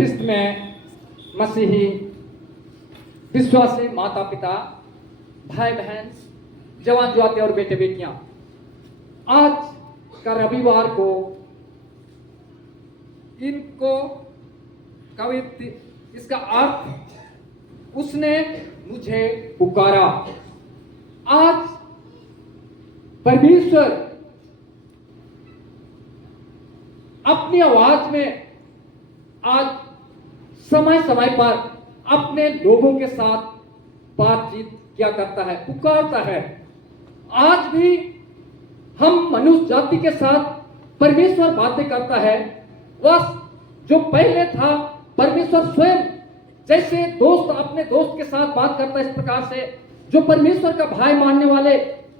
ख्रिस्त में मसीही विश्वासी माता पिता, भाई बहन, जवान जुआते और बेटे बेटियां, आज का रविवार को इनको कवि इसका अर्थ उसने मुझे पुकारा। आज परमेश्वर अपनी आवाज में आज समय समय पर अपने लोगों के साथ बातचीत क्या करता है, पुकारता है। आज भी हम मनुष्य जाति के साथ परमेश्वर बातें करता है। वह जो पहले था, परमेश्वर स्वयं जैसे दोस्त अपने दोस्त के साथ बात करता है, इस प्रकार से जो परमेश्वर का भाई मानने वाले,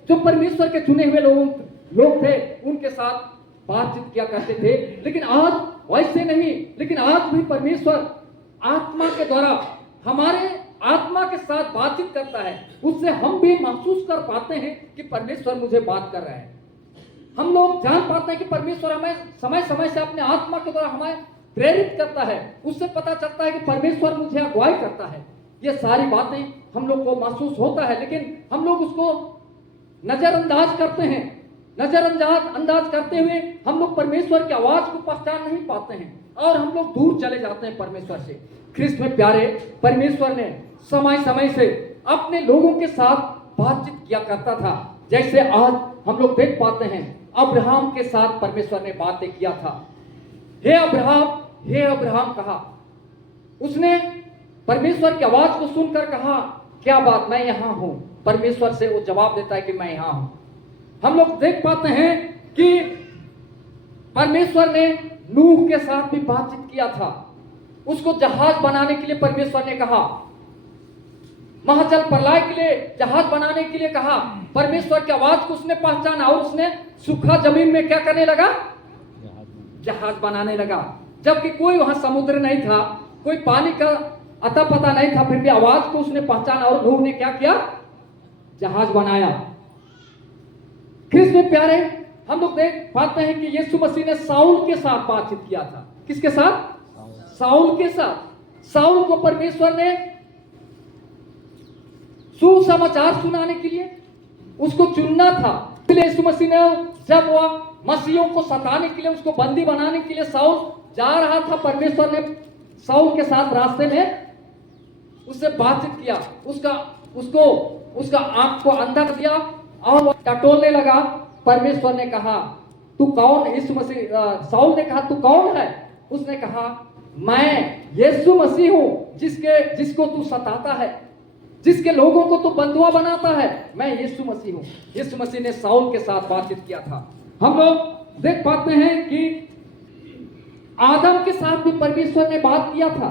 जो परमेश्वर के चुने हुए लोग थे, उनके साथ बातचीत किया करते थे। लेकिन आज वैसे नहीं, लेकिन आज भी परमेश्वर आत्मा के द्वारा हमारे आत्मा के साथ बातचीत करता है। उससे हम भी महसूस कर पाते हैं कि परमेश्वर मुझे बात कर रहा है। हम लोग जान पाते हैं कि परमेश्वर हमें समय समय से अपने आत्मा के द्वारा हमें प्रेरित करता है। उससे पता चलता है कि परमेश्वर मुझे अगुवाई करता है। ये सारी बातें हम लोग को महसूस होता है, लेकिन हम लोग उसको नजरअंदाज करते हैं। नजरअंदाज करते हुए हम लोग परमेश्वर की आवाज को पहचान नहीं पाते हैं और हम लोग दूर चले जाते हैं परमेश्वर से। ख्रिस्त में प्यारे, परमेश्वर ने समय समय से अपने लोगों के साथ बातचीत किया करता था। जैसे आज हम लोग देख पाते हैं, अब्राहम के साथ परमेश्वर ने बातें किया था। हे अब्राहम कहा। उसने परमेश्वर की आवाज को सुनकर कहा, क्या बात, मैं यहां हूं। परमेश्वर से वो जवाब देता है कि मैं यहां हूं। हम लोग देख पाते हैं कि परमेश्वर ने नूह के साथ भी बातचीत किया था। उसको जहाज बनाने के लिए परमेश्वर ने कहा, महाजल प्रलय के लिए जहाज बनाने के लिए कहा। परमेश्वर की आवाज को उसने पहचाना और उसने सूखा जमीन में क्या करने लगा, जहाज बनाने लगा। जबकि कोई वहां समुद्र नहीं था, कोई पानी का अता पता नहीं था, फिर भी आवाज को उसने पहचाना और नूह ने क्या किया, जहाज बनाया। ख्रिस्त में प्यारे, हम लोग देख पाते हैं कि यीशु मसीह ने साउल के साथ बातचीत किया था। किसके साथ? साउल के साथ। साउल को परमेश्वर ने सुसमाचार सुनाने के लिए उसको चुनना था। इसलिए यीशु मसीह ने जब वह मसीहों को सताने के लिए, उसको बंदी बनाने के लिए साउल जा रहा था, परमेश्वर ने साउल के साथ रास्ते में उससे बातचीत किया। उसका आंख को अंधा कर दिया और वो टटोलने लगा। परमेश्वर ने कहा, तू कौन? यीशु मसीह, साउल ने कहा, तू कौन है? उसने कहा, मैं यीशु मसीह हूं, जिसको तू सताता है, जिसके लोगों को तू बंधुआ बनाता है, मैं यीशु मसीह हूं। यीशु मसीह ने साउल के साथ बातचीत किया था। हम लोग देख पाते हैं कि आदम के साथ भी परमेश्वर ने बात किया था।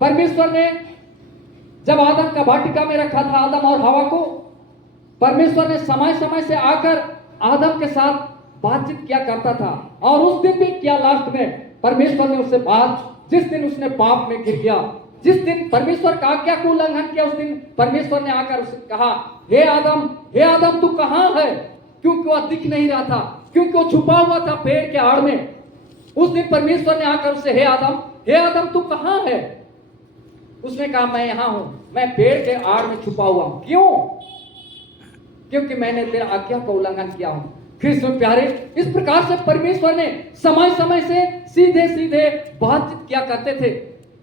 परमेश्वर ने जब आदम का वाटिका में रखा था, आदम और हवा को, परमेश्वर ने समय समय से आकर आदम के साथ बातचीत किया करता था। और उस दिन भी किया, लास्ट में परमेश्वर ने उससे बात, जिस दिन उसने पाप में गिर गया, जिस दिन परमेश्वर का आज्ञा को उल्लंघन किया, उस दिन परमेश्वर ने आकर उससे कहा, हे आदम तू कहां है? क्योंकि वह दिख नहीं रहा था, क्योंकि वो छुपा हुआ था पेड़ के आड़ में। उस दिन परमेश्वर ने आकर उससे, हे आदम तू कहां है? उसने कहा, मैं यहां हूं, मैं पेड़ के आड़ में छुपा हुआ हूं। क्यों? क्योंकि मैंने तेरा आज्ञा का उल्लंघन किया हूं। ख्रिस्त में प्यारे, इस प्रकार से परमेश्वर ने समय समय से सीधे सीधे बातचीत किया करते थे।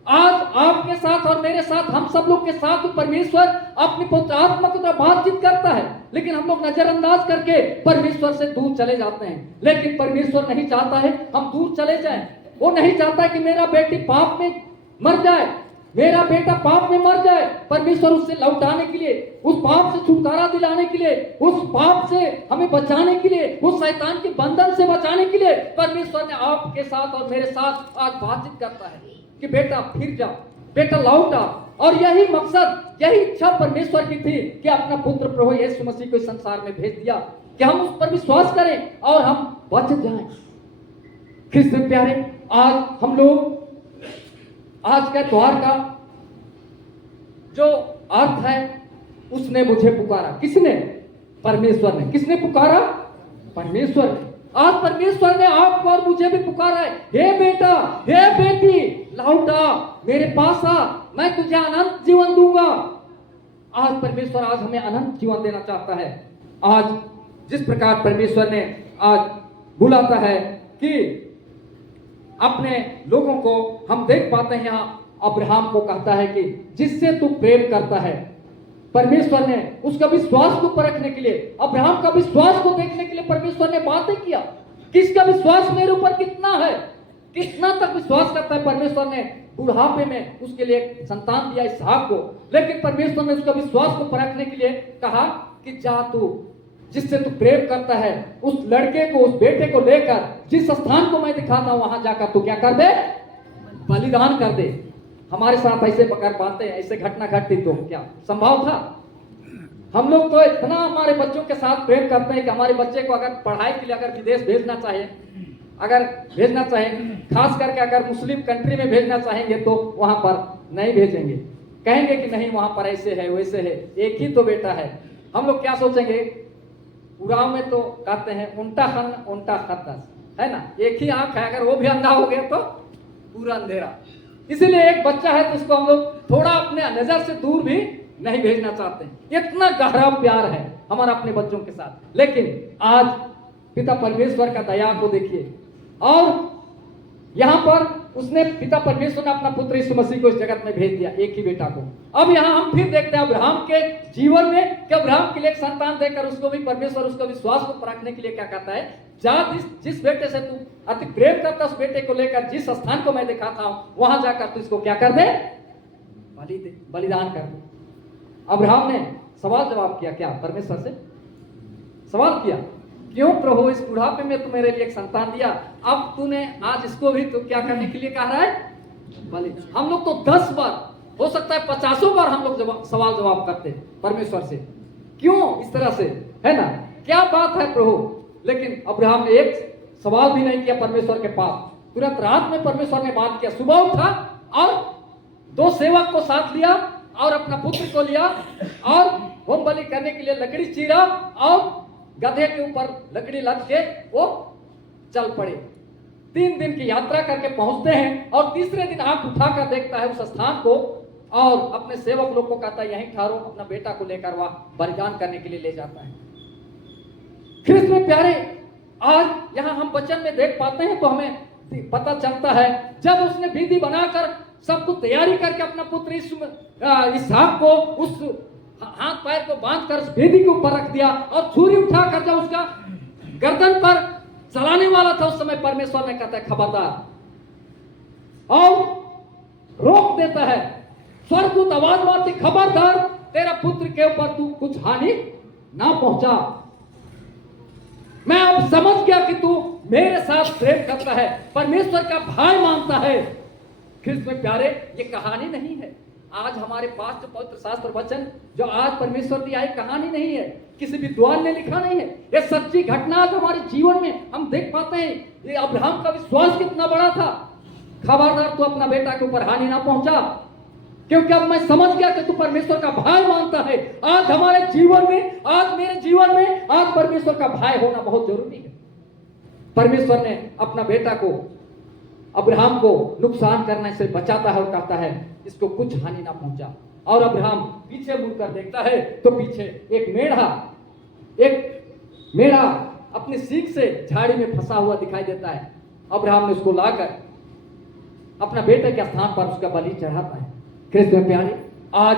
आज आपके साथ और मेरे साथ, हम सब लोग के साथ परमेश्वर अपनी पवित्र आत्मा की तरह बातचीत करता है, लेकिन हम लोग नजरअंदाज करके परमेश्वर से दूर चले जाते हैं। लेकिन परमेश्वर नहीं चाहता है हम दूर चले जाएं। वो नहीं चाहता है कि मेरा बेटी पाप में मर जाए, मेरा बेटा पाप में मर जाए। परमेश्वर उससे लौटाने के लिए, उस पाप से छुटकारा दिलाने के लिए, उस पाप से हमें बचाने के लिए, उस शैतान के बंधन से बचाने के लिए परमेश्वर ने आपके साथ और मेरे साथ आज बातचीत करता है कि बेटा फिर जा, बेटा लौटा। और यही मकसद, यही इच्छा परमेश्वर की थी कि अपना पुत्र प्रभु यीशु मसीह को संसार में भेज दिया कि हम उस पर विश्वास करें और हम बच जाएं। ख्रिस्त में प्यारे, आज हम लोग, आज का द्वार का जो अर्थ है, उसने मुझे पुकारा। किसने? परमेश्वर ने। किसने पुकारा? परमेश्वर ने। आज परमेश्वर ने आपको और मुझे भी पुकारा है, हे बेटा, हे बेटी, लौट आ, मेरे पास आ, मैं तुझे अनंत जीवन दूंगा। आज परमेश्वर आज हमें अनंत जीवन देना चाहता है। आज जिस प्रकार परमेश्वर ने आज बुलाता है कि अपने लोगों को, हम देख पाते हैं यहाँ अब्राहम को कहता है कि जिससे तू प्रेम करता है। परमेश्वर ने उसका विश्वास को परखने के लिए, अब्राहम का विश्वास को देखने के लिए परमेश्वर ने बातें किया। किसका विश्वास मेरे ऊपर कितना है, कितना तक विश्वास करता है। परमेश्वर ने बुढ़ापे में उसके लिए एक संतान दिया इसहाक को, लेकिन परमेश्वर ने उसका विश्वास को परखने के लिए कहा कि जा तू जिससे तू प्रेम करता है उस लड़के को, उस बेटे को लेकर जिस स्थान को मैं दिखाता हूं वहां जाकर तू क्या कर दे, बलिदान कर दे। हमारे साथ ऐसे पकड़ पाते हैं, ऐसे घटना घटती तो क्या संभव था? हम लोग तो इतना हमारे बच्चों के साथ प्रेम करते हैं कि हमारे बच्चे को अगर पढ़ाई के लिए अगर विदेश भेजना चाहिए, अगर भेजना चाहेंगे, खास करके अगर मुस्लिम कंट्री में भेजना चाहेंगे तो वहां पर नहीं भेजेंगे, कहेंगे कि नहीं वहां पर ऐसे है वैसे है, एक ही तो बेटा है। हम लोग क्या सोचेंगे, उड़ाव में तो कहते हैं उल्टा खन उल्टा खतस, है ना, एक ही आंख है, अगर वो भी अंधा हो गया तो पूरा अंधेरा। इसीलिए एक बच्चा है तो उसको हम लोग थोड़ा अपने नजर से दूर भी नहीं भेजना चाहते। इतना गहरा प्यार है हमारा अपने बच्चों के साथ। लेकिन आज पिता परमेश्वर का दया को देखिए, और यहां पर उसने पिता परमेश्वर ने अपना पुत्र यीशु मसीह को इस जगत में भेज दिया, एक ही बेटा को। अब यहां हम फिर देखते हैं अब्राहम के जीवन में कि अब्राहम के लिए एक संतान देकर उसको भी परमेश्वर उसका विश्वास को परखने के लिए क्या कहता है, जा जिस बेटे से तू अति प्रेम करता उस बेटे को लेकर जिस स्थान को मैं दिखाता हूं वहां जाकर तू इसको क्या कर दे, बलिदान कर दे। अब्राहम ने सवाल जवाब किया, क्या परमेश्वर से सवाल किया, क्यों प्रभु इस बुढ़ापे में तू मेरे लिए एक संतान दिया, अब तूने आज इसको भी तो क्या करने के लिए कह रहा है, बलि। हम लोग तो 10 बार, हो सकता है 50 बार हम लोग सवाल जवाब करते हैं परमेश्वर से, क्यों इस तरह से, है ना, क्या बात है प्रभु। लेकिन अब्राहम ने एक सवाल भी नहीं किया परमेश्वर के पास। तुरंत रात में परमेश्वर ने बात किया, सुबह उठा और 2 सेवक को साथ लिया और अपना पुत्र को लिया और होम बलि करने के लिए लकड़ी चीरा और गधे के ऊपर लकड़ी लद के वो चल पड़े। 3 दिन की यात्रा करके पहुंचते हैं और तीसरे दिन आंख उठाकर देखता है उस स्थान को और अपने सेवक लोग को कहता है यहीं ठहरो, अपना बेटा को लेकर वह बलिदान करने के लिए ले जाता है। फिर इसमें प्यारे आज यहाँ हम वचन में देख पाते हैं तो हमें पता चलता है जब उसने विधि बनाकर सब कुछ तैयारी करके अपना पुत्र इसहाक को उस हाथ पैर को बांधकर उस वेदी के ऊपर रख दिया और छुरी उठाकर जब उसका गर्दन पर चलाने वाला था उस समय परमेश्वर ने कहता है खबरदार, और रोक देता है। स्वर्गदूत आवाज मारती, खबरदार तेरा पुत्र के ऊपर तू कुछ हानि ना पहुंचा। मैं अब समझ गया कि तू मेरे साथ प्रेम करता है, परमेश्वर का भाई मानता है। ख्रिस्त में प्यारे ये कहानी नहीं है, आज हमारे पास जो पवित्र शास्त्र वचन जो आज परमेश्वर की आई कहानी नहीं है, किसी विद्वान ने लिखा नहीं है, ये सच्ची घटना आज हमारे जीवन में हम देख पाते हैं। ये अब्राहम का विश्वास कितना बड़ा था, खबरदार तू अपना बेटा के ऊपर हानि ना पहुंचा, क्योंकि अब मैं समझ गया कि तू परमेश्वर का भाई मानता है। आज हमारे जीवन में, आज मेरे जीवन में आज परमेश्वर का भाई होना बहुत जरूरी है। परमेश्वर ने अपना बेटा को, अब्राहम को नुकसान करने से बचाता है और कहता है इसको कुछ हानि ना पहुंचा। और अब्राहम पीछे मुड़कर देखता है तो पीछे एक मेढ़ा अपनी सींग से झाड़ी में फंसा हुआ दिखाई देता है। अब्राहम ने उसको लाकर अपना बेटे के स्थान पर उसका बलि चढ़ाता है। ख्रिस्त में प्यारे आज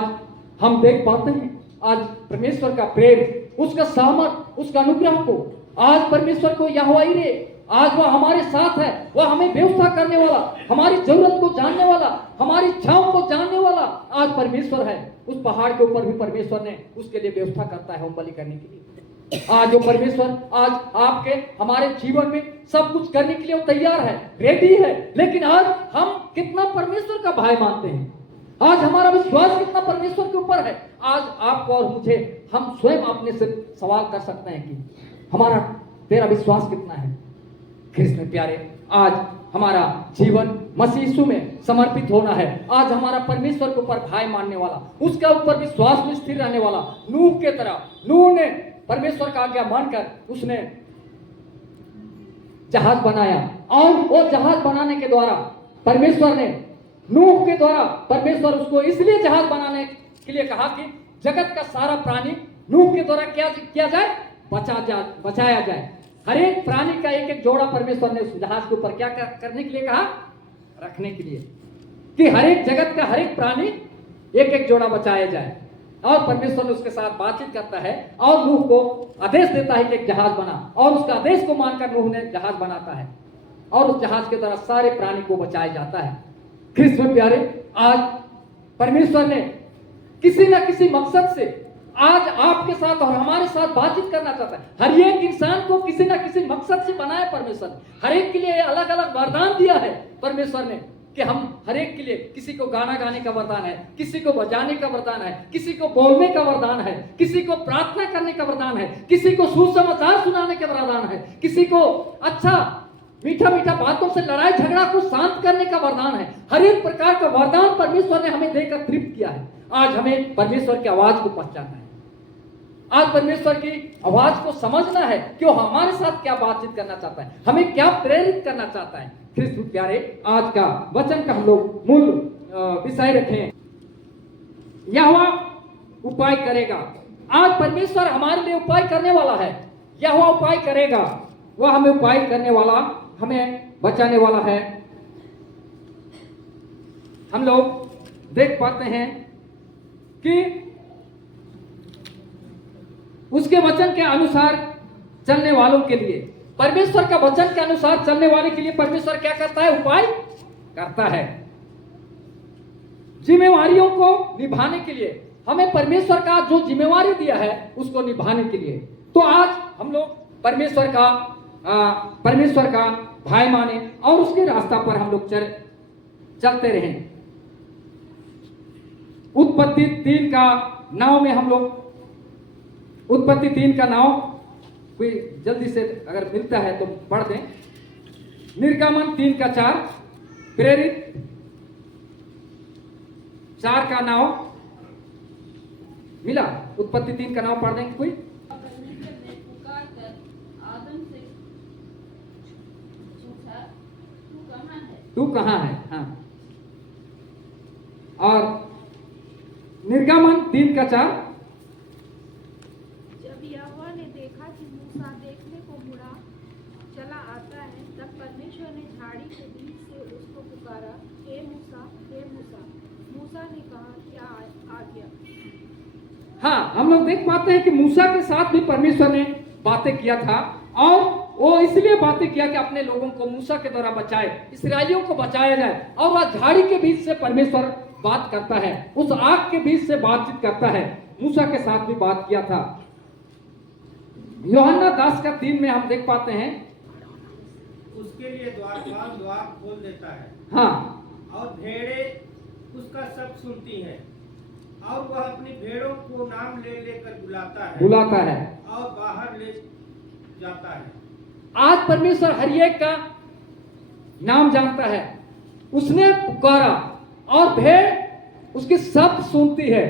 हम देख पाते हैं आज परमेश्वर का प्रेम, उसका सामर्थ, उसका अनुग्रह को, आज परमेश्वर को यहोवा यीरे, आज वह हमारे साथ है, वह हमें व्यवस्था करने वाला, हमारी जरूरत को जानने वाला, हमारी इच्छाओं को जानने वाला आज परमेश्वर है। उस पहाड़ के ऊपर भी परमेश्वर ने उसके लिए व्यवस्था करता है होम बलि करने के लिए। आज जो परमेश्वर आज आपके हमारे जीवन में सब कुछ करने के लिए वो तैयार है, रेडी है। लेकिन आज हम कितना परमेश्वर का भाई मानते हैं, आज हमारा विश्वास कितना परमेश्वर के ऊपर है। आज आपको और मुझे, हम स्वयं अपने से सवाल कर सकते हैं कि हमारा तेरा विश्वास कितना है। ख्रिस्त में प्यारे आज हमारा जीवन मसीह यीशु में समर्पित होना है। आज हमारा परमेश्वर के ऊपर भाई मानने वाला, उसके ऊपर विश्वास में स्थिर रहने वाला, नूह के तरह, नूह ने परमेश्वर का आज्ञा मानकर उसने जहाज बनाया, और वो जहाज बनाने के द्वारा परमेश्वर ने नूह के द्वारा परमेश्वर उसको इसलिए जहाज बनाने के लिए कहा कि जगत का सारा प्राणी नूह के द्वारा क्या किया जाए, बचाया जाए। हर एक प्राणी का एक एक जोड़ा परमेश्वर ने उस जहाज के ऊपर क्या करने के लिए कहा, रखने के लिए, कि हर एक जगत का हर एक प्राणी एक एक जोड़ा बचाया जाए। और परमेश्वर ने उसके साथ बातचीत करता है और नूह को आदेश देता है कि एक जहाज बना, और उसका आदेश को मानकर नूह ने जहाज बनाता है और उस जहाज के द्वारा सारे प्राणी को बचाया जाता है। ख्रिस्त में प्यारे, आज परमेश्वर ने किसी न किसी मकसद से आज आपके साथ और हमारे साथ बातचीत करना चाहता है। हर एक इंसान को किसी न किसी मकसद से बनाया परमेश्वर ने, हर एक के लिए अलग अलग वरदान दिया है परमेश्वर ने, कि हम हर एक के लिए, किसी को गाना गाने का वरदान है, किसी को बजाने का वरदान है, किसी को बोलने का वरदान है, किसी को प्रार्थना करने का वरदान है, किसी को सुसमाचार सुनाने का वरदान है, किसी को अच्छा मीठा मीठा बातों से लड़ाई झगड़ा को शांत करने का वरदान है। हर एक प्रकार का वरदान परमेश्वर ने हमें देकर तृप्त किया है। आज हमें परमेश्वर की आवाज को पहचानना है, आज परमेश्वर की आवाज को समझना है कि वो हमारे साथ क्या बातचीत करना चाहता है, हमें क्या प्रेरित करना चाहता है। ख्रिस्त प्यारे, आज का वचन का हम लोग मूल विषय रखें, यहोवा उपाय करेगा। आज परमेश्वर हमारे लिए उपाय करने वाला है, यहोवा उपाय करेगा, वह हमें उपाय करने वाला, हमें बचाने वाला है। हम लोग देख पाते हैं कि उसके वचन के अनुसार चलने वालों के लिए, परमेश्वर का वचन के अनुसार चलने वाले के लिए परमेश्वर क्या करता है, उपाय करता है। जिम्मेवारियों को निभाने के लिए हमें परमेश्वर का जो जिम्मेवारी दिया है उसको निभाने के लिए, तो आज हम लोग परमेश्वर का भाई माने और उसके रास्ता पर हम लोग चलते रहें। उत्पत्ति 3 का 9 में हम लोग, उत्पत्ति 3 का 9 कोई जल्दी से अगर मिलता है तो पढ़ दें। निर्गमन 3 का 4, प्रेरित 4 का 9 मिला। उत्पत्ति 3 का 9 पढ़ देंगे कोई। तू कहाँ है, हाँ। और निर्गमन 3 का 4, जब यहोवा ने देखा कि मूसा देखने को मुड़ा चला आता है, तब परमेश्वर ने झाड़ी के बीच से उसको पुकारा, हे मूसा, हे मूसा। मूसा ने कहा, क्या आ गया। हाँ, हम लोग देख पाते हैं कि मूसा के साथ भी परमेश्वर ने बातें किया था, और वो इसलिए बातें किया कि अपने लोगों को मूसा के द्वारा बचाए, इस्राएलियों को बचाया जाए। और वह झाड़ी के बीच से परमेश्वर बात करता है, उस आग के बीच से बातचीत करता है। मूसा के साथ भी बात किया था। यूहन्ना 10 का 3 में हम देख पाते हैं, उसके लिए द्वार खोल देता है, हाँ, और भेड़ें उसका सब सुनती हैं, और वह अपनी भेड़ों को नाम ले लेकर बुलाता है और बाहर ले जाता है। आज परमेश्वर हर एक का नाम जानता है, उसने पुकारा और भेड़ उसके शब्द सुनती है।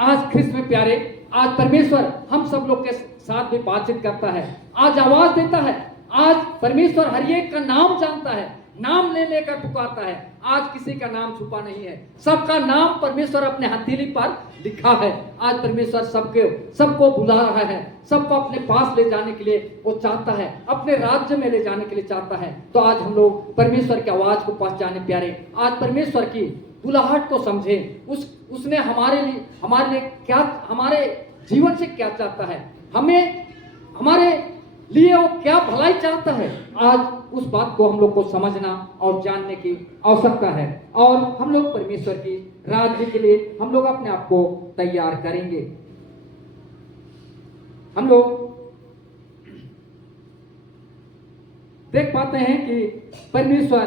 आज ख्रिस्त में प्यारे, आज परमेश्वर हम सब लोग के साथ भी बातचीत करता है, आज आवाज देता है। आज परमेश्वर हर एक का नाम जानता है, नाम ले लेकर पुकारता है। आज किसी का नाम छुपा नहीं है, सबका नाम परमेश्वर अपने हथेली पर लिखा है। आज परमेश्वर सबको बुला रहा है, सबको अपने पास ले जाने के लिए वो चाहता है, अपने राज्य में ले जाने के लिए चाहता है। तो आज हम लोग परमेश्वर की आवाज को पहचाने प्यारे, आज परमेश्वर की बुलाहट को समझे। उसने हमारे लिए क्या, हमारे जीवन से क्या चाहता है, हमें हमारे लिए वो क्या भलाई चाहता है। आज उस बात को हम लोग को समझना और जानने की आवश्यकता है, और हम लोग परमेश्वर की राज्य के लिए हम लोग अपने आप को तैयार करेंगे। हम लोग देख पाते हैं कि परमेश्वर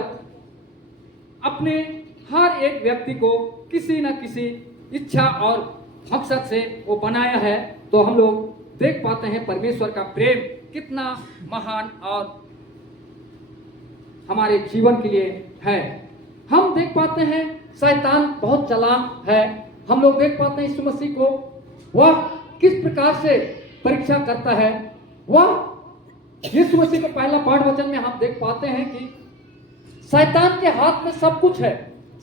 अपने हर एक व्यक्ति को किसी न किसी इच्छा और मकसद से वो बनाया है। तो हम लोग देख पाते हैं परमेश्वर का प्रेम कितना महान और हमारे जीवन के लिए है। हम देख पाते हैं शैतान बहुत चालाक है। हम लोग देख पाते हैं यीशु मसीह को, वह किस प्रकार से परीक्षा करता है। वह यीशु मसीह का पहला पाठ वचन में हम देख पाते हैं कि शैतान के हाथ में सब कुछ है।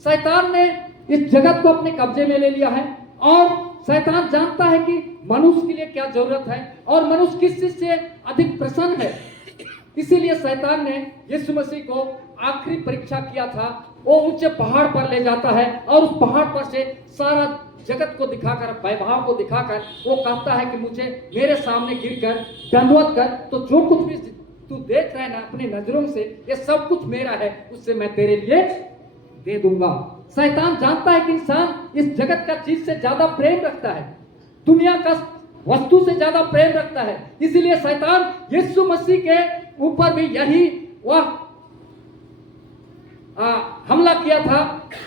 शैतान ने इस जगत को अपने कब्जे में ले लिया है और शैतान जानता है कि मनुष्य के लिए क्या जरूरत है और मनुष्य किस चीज से अधिक प्रसन्न है। इसीलिए शैतान ने यीशु मसीह को आखिरी परीक्षा किया था। वो ऊंचे पहाड़ पर ले जाता है और उस पहाड़ पर से सारा जगत को दिखाकर, वैभव को दिखाकर वो कहता है कि मुझे मेरे सामने गिरकर दंडवत कर, तो जो कुछ भी तू देख रहा है ना अपनी नजरों से, ये सब कुछ मेरा है, उससे मैं तेरे लिए दे दूंगा। शैतान जानता है कि इंसान इस जगत का चीज से ज्यादा प्रेम रखता है, दुनिया का वस्तु से ज्यादा प्रेम रखता है। इसीलिए शैतान यीशु मसीह के ऊपर भी यही वह हमला किया था।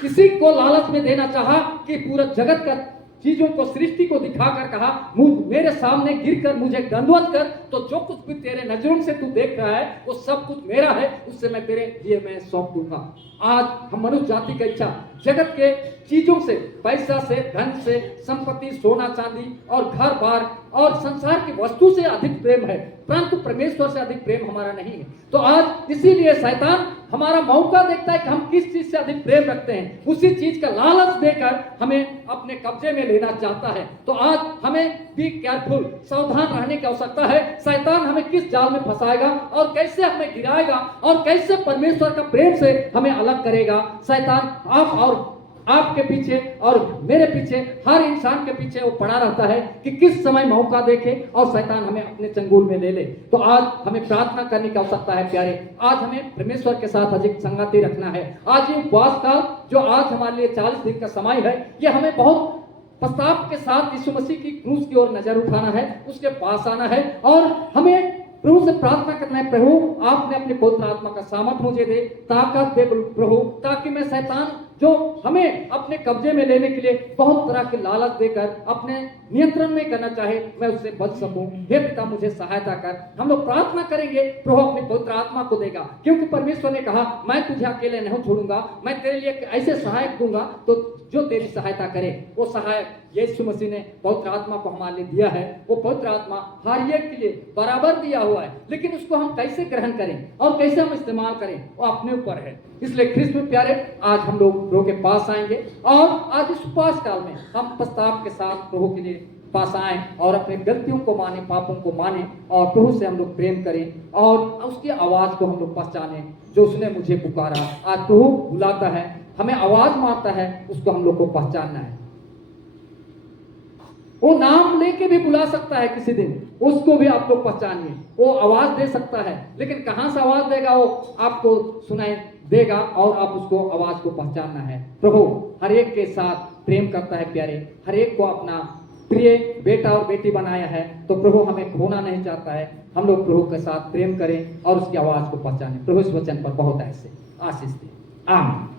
किसी को लालच में देना चाहा कि पूरा जगत का चीजों को, सृष्टि को दिखाकर कहा मेरे सामने गिरकर मुझे दंडवत कर, तो जो कुछ भी तेरे नजरों से तू देख रहा है वो सब कुछ मेरा है, उससे मैं तेरे लिए मैं सौंप दूंगा। आज हम मनुष्य जाति का इच्छा जगत के चीजों से, पैसा से, धन से, संपत्ति, सोना चांदी और घर बार और संसार की वस्तु से अधिक प्रेम है, परंतु परमेश्वर से अधिक प्रेम हमारा नहीं है। तो आज इसीलिए शैतान हमारा मौका देखता है कि हम किस चीज से अधिक प्रेम रखते हैं, उसी चीज का लालच देकर हमें अपने कब्जे में लेना चाहता है। तो आज हमें बी केयरफुल, सावधान रहने की आवश्यकता है। शैतान हमें किस जाल में फंसाएगा और कैसे हमें गिराएगा और कैसे परमेश्वर का प्रेम से हमें अलग करेगा। शैतान आप और आपके पीछे और मेरे पीछे, हर इंसान के पीछे वो पड़ा रहता है कि किस समय मौका देखे और शैतान हमें अपने चंगुल में ले ले। तो आज हमें प्रार्थना करने की आवश्यकता है प्यारे। आज हमें परमेश्वर के साथ अधिक संगति रखना है। आज ये उपवास काल जो आज हमारे लिए 40 दिन का समय है, ये हमें बहुत पश्चाताप के साथ यीशु मसीह की क्रूस की ओर नजर उठाना है, उसके पास आना है और हमें प्रभु से प्रार्थना करना है, प्रभु आपने अपने पवित्र आत्मा का सामर्थ मुझे दे, ताकत दे प्रभु, ताकि मैं शैतान जो हमें अपने कब्जे में लेने के लिए बहुत तरह के लालच देकर अपने नियंत्रण में करना चाहे, मैं उससे बच सकूं। हे पिता मुझे सहायता कर। हम लोग प्रार्थना करेंगे, प्रभु अपने पवित्र आत्मा को देगा, क्योंकि परमेश्वर ने कहा मैं तुझे अकेले नहीं छोड़ूंगा, मैं तेरे लिए ऐसे सहायक दूंगा तो जो तेरी सहायता करे। वो सहायक यीशु मसीह ने पवित्र आत्मा को हमारे लिए दिया है। वो पवित्र आत्मा हर एक के लिए बराबर दिया हुआ है, लेकिन उसको हम कैसे ग्रहण करें और कैसे हम इस्तेमाल करें वो अपने ऊपर है। इसलिए ख्रिस्त में प्यारे, आज हम लोग प्रभु के पास आएंगे और आज इस उपवास काल में हम पश्चाताप के साथ प्रभु के लिए पास आए और अपनी गलतियों को माने, पापों को माने और प्रभु से हम लोग प्रेम करें और उसकी आवाज को हम लोग पहचाने जो उसने मुझे पुकारा। आज प्रभु बुलाता है, हमें आवाज मारता है, उसको हम लोग को पहचानना है। वो नाम लेके भी बुला सकता है किसी दिन, उसको भी आप लोग पहचानिए। वो आवाज दे सकता है, लेकिन कहां से आवाज देगा वो आपको सुनाई देगा और आप उसको आवाज को पहचानना है। प्रभु हर एक के साथ प्रेम करता है प्यारे, हर एक को अपना प्रिय बेटा और बेटी बनाया है। तो प्रभु हमें खोना नहीं चाहता है। हम लोग प्रभु के साथ प्रेम करें और उसकी आवाज को पहचानें। प्रभु इस वचन पर बहुत ऐसे आशीष दे। आमीन।